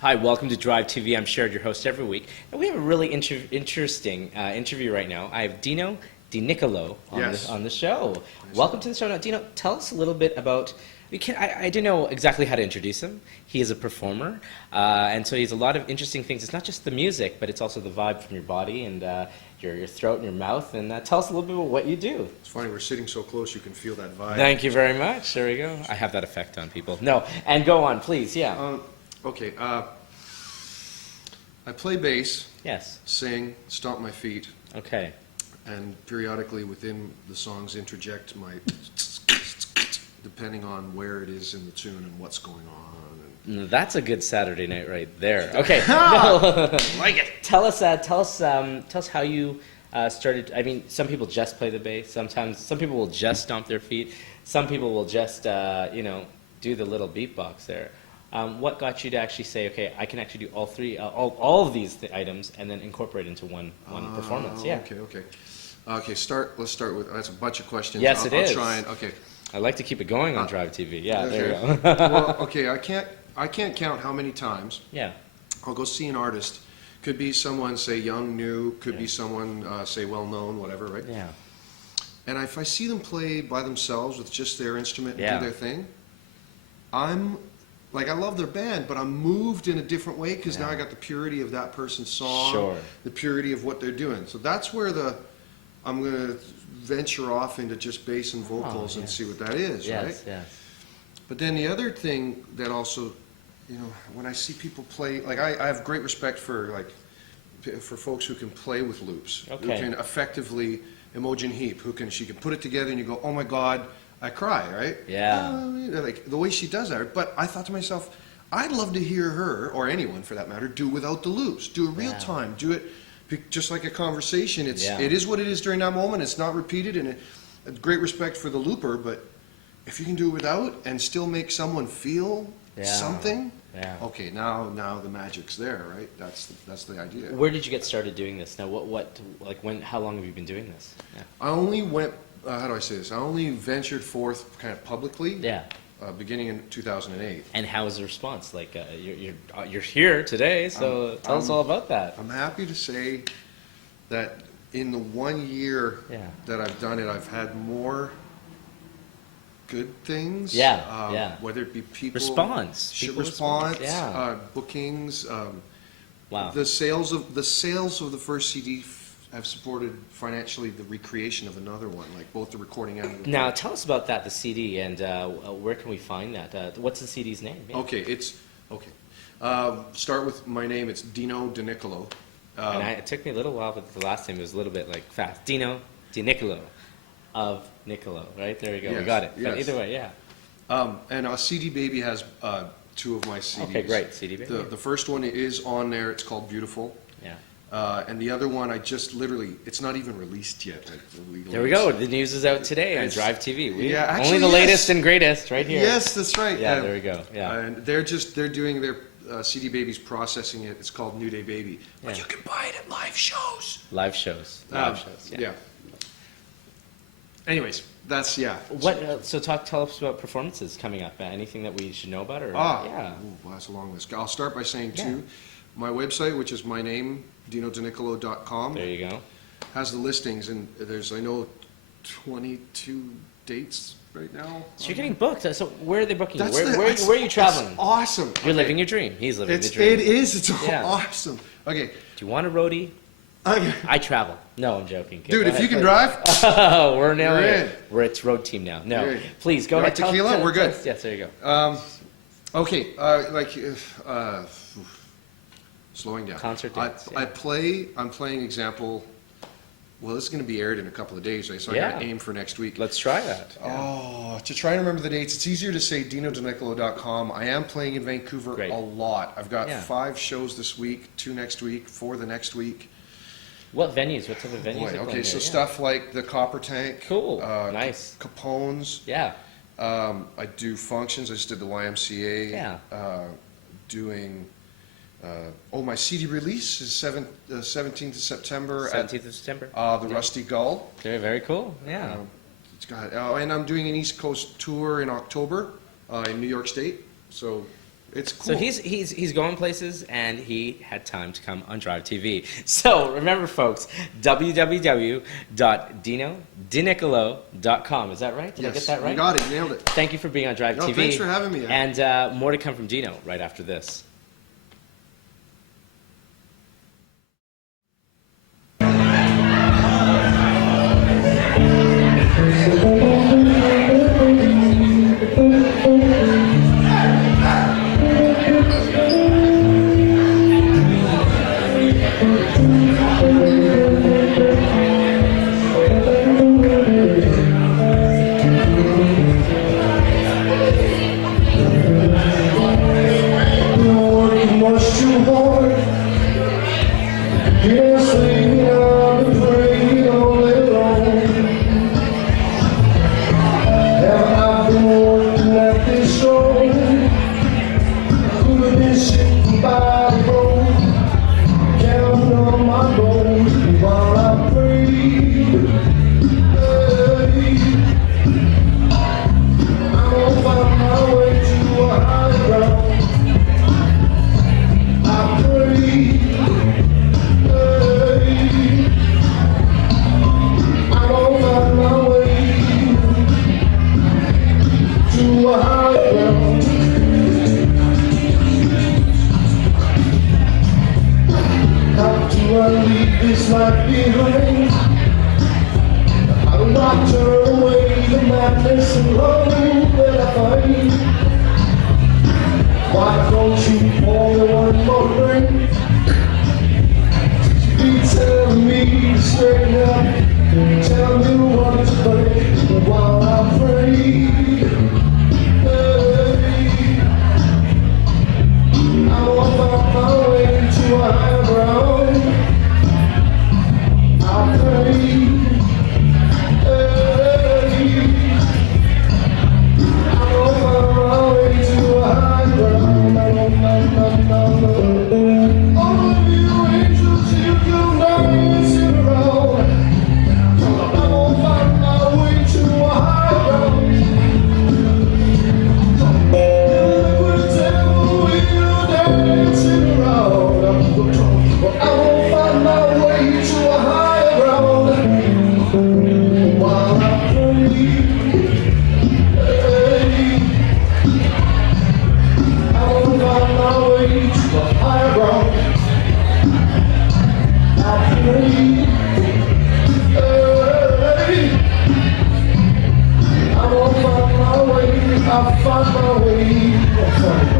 Hi, welcome to Drive TV. I'm Sharad, your host every week. And we have a really interesting interview right now. I have Dino DiNicolo on the show. Nice. Welcome to the show. Now, Dino, tell us a little bit about... I don't know exactly how to introduce him. He is a performer, and so he has a lot of interesting things. It's not just the music, but it's also the vibe from your body and your throat and your mouth. And tell us a little bit about what you do. It's funny, we're sitting so close you can feel that vibe. Thank you very much. There we go. I have that effect on people. No, and go on, please. Yeah. Okay. I play bass, Yes. sing, stomp my feet, Okay. and periodically within the songs interject my depending on where it is in the tune and what's going on. That's a good Saturday night right there. Okay. No. Like it. Tell us how you started. I mean, some people just play the bass. Sometimes some people will just stomp their feet. Some people will just do the little beatbox there. What got you to actually say, okay, I can actually do all three, all of these items, and then incorporate into one performance? Yeah. Okay. Let's start with. That's a bunch of questions. Yes, I'll is. try and okay. I like to keep it going on Drive TV. Yeah, Okay. there you go. Well, okay. I can't count how many times Yeah. I'll go see an artist. Could be someone, say, young, new. Could be someone, say, well-known, whatever, right? Yeah. And if I see them play by themselves with just their instrument and Yeah. do their thing, I'm like, I love their band, but I'm moved in a different way because now I got the purity of that person's song, Sure. the purity of what they're doing. So that's where I'm going to venture off into just bass and vocals and see what that is, right? Yes. But then the other thing that also, when I see people play, like I have great respect for folks who can play with loops, who Okay. can effectively Imogen Heap, she can put it together and you go, oh my God, I cry, right? Yeah. Like the way she does that. But I thought to myself, I'd love to hear her, or anyone for that matter, do without the loops, do it real time, do it just like a conversation. It is what it is during that moment. It's not repeated, and great respect for the looper, but if you can do it without and still make someone feel something, okay, now the magic's there, right? That's the idea. Where did you get started doing this? Now, how long have you been doing this? Yeah. I only went, how do I say this? I only ventured forth kind of publicly. Yeah. Beginning in 2008. And how was the response? Like, you're here today, so tell us all about that. I'm happy to say that in the 1 year that I've done it, I've had more good things. Whether it be people response, bookings. Wow. The sales of the first CD have supported financially the recreation of another one, like both the recording and the Now, tell us about that, the CD, and where can we find that? What's the CD's name? Yeah. Okay, start with my name. It's Dino DiNicolo. And it took me a little while, but the last name was a little bit fast. Dino DiNicolo of Nicolo, right? There we go. We got it. Yes. But either way, yeah. And CD Baby has two of my CDs. Okay, great. CD Baby. The first one is on there. It's called Beautiful. Yeah. And the other one, I just literally, it's not even released yet. There we go. The news is out today on Drive TV. Only the latest and greatest right here. Yes, that's right. Yeah, there we go. Yeah. And they're doing their CD Baby's processing it. It's called New Day Baby. But you can buy it at live shows. Live shows. Yeah. Anyways, that's, So tell us about performances coming up. Anything that we should know about? Or, Ooh, that's a long list. I'll start by saying, too, my website, which is my name, DinoDiNicolo.com. There you go. Has the listings, and there's, I know, 22 dates right now. So you're getting booked. So where are they booking you? Where are you traveling? That's awesome. You're living your dream. He's living the dream. It is. It's awesome. Okay. Do you want a roadie? Okay. I travel. No, I'm joking. Dude, if you can drive, we're now in. It's road team now. No, please go ahead. Tequila, we're good. Yes, there you go. Okay, slowing down. Concert dates. I'm playing example. Well, this is going to be aired in a couple of days, right? So I got to aim for next week. Let's try that. To try and remember the dates, it's easier to say DinoDiNicolo.com. I am playing in Vancouver a lot. I've got 5 shows this week, 2 next week, 4 the next week. What venues? What type of venues? Boy, okay, so stuff like the Copper Tank. Cool. Nice. Capone's. Yeah. I do functions. I just did the YMCA. Yeah. Doing. My CD release is 17th of September. 17th of September. The Rusty Gull. Very, very cool. Yeah. It's got, and I'm doing an East Coast tour in October in New York State. So It's cool. So he's going places, and he had time to come on Drive TV. So remember, folks, www.DinoDiNicolo.com. Is that right? Did I get that right? You got it. You nailed it. Thank you for being on Drive TV. Thanks for having me. And more to come from Dino right after this. I'll find my way.